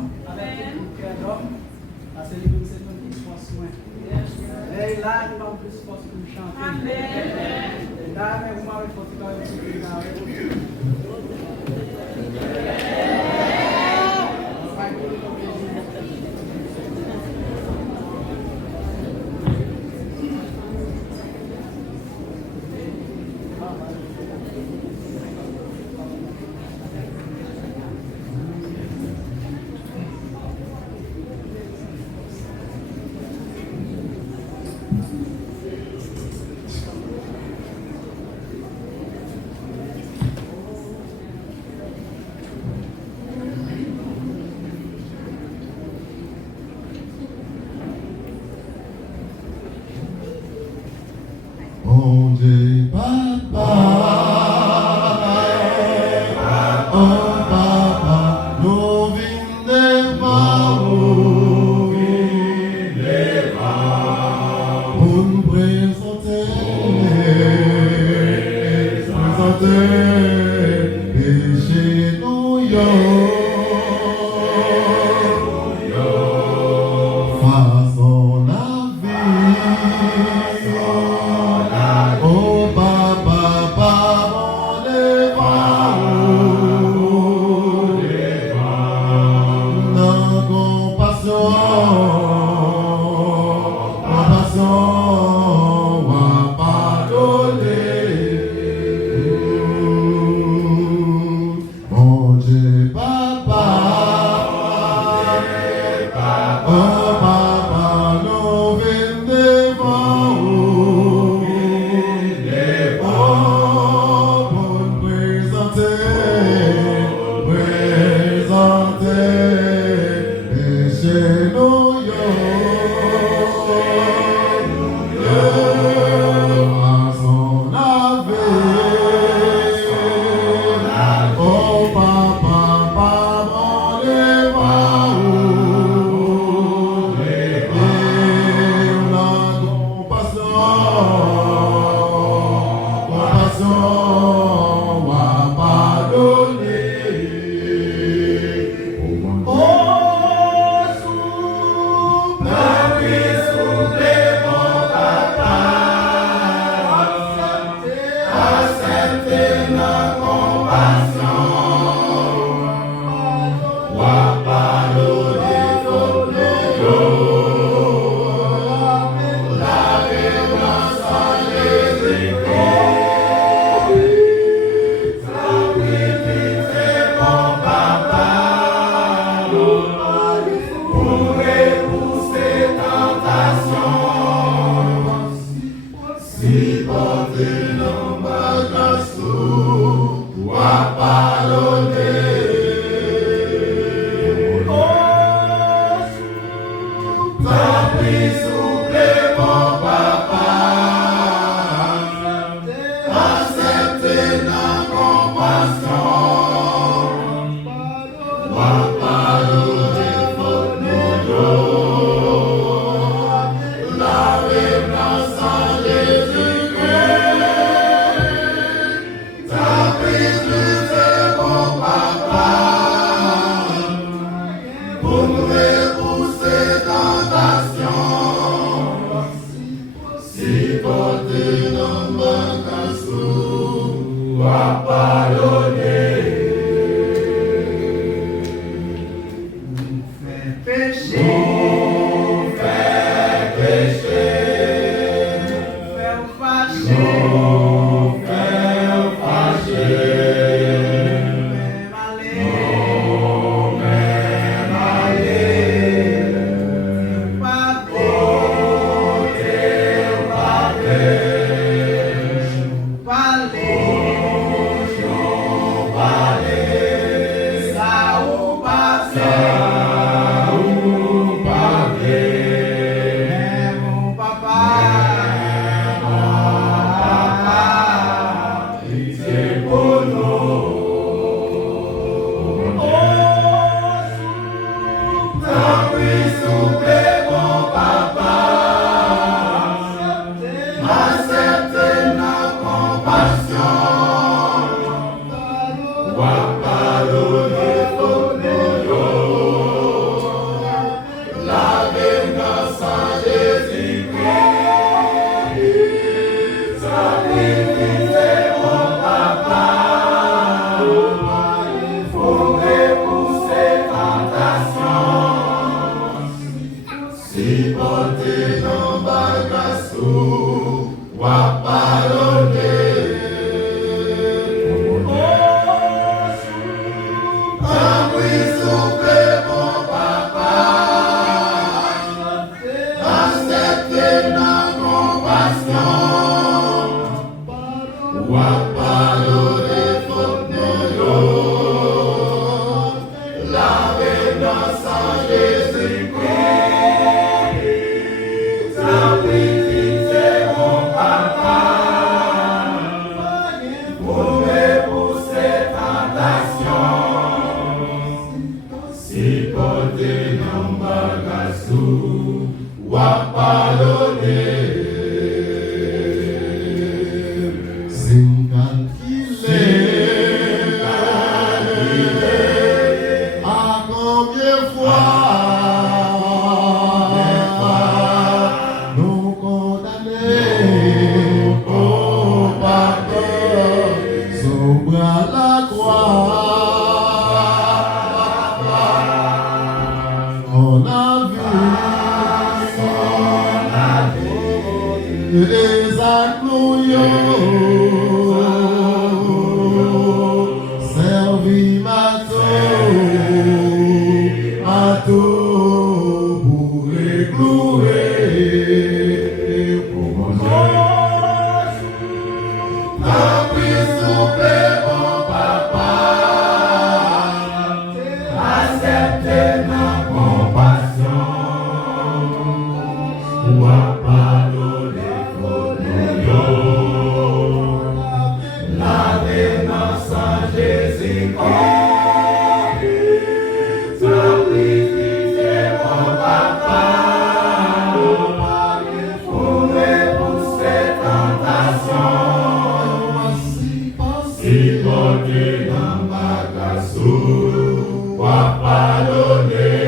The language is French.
femme, avec tout le cœur d'homme, parce que c'est un qui soit soin. Et là, nous avons plus force pour chanter. Et là, mais vous m'avez fait quand même. Mon Dieu, papa, oh papa, nous venons devant vous, pour nous présenter, péché nous façon la vie. Oh papa, papa, dans compassion, va pardonner. Mon Dieu, papa, oh papa, nous venons devant vous. pote nan bagasou, wap padone. Sin calcule, à combien fois nous condamnés au pardon, sobre à la croix. On a vu les agneaux servi matou pour éclouer pour manger. Tant pis souper mon papa, acceptez ma compassion, ou à pardonner pour nous, lavez dans sang Jésus-Christ. Pardonner,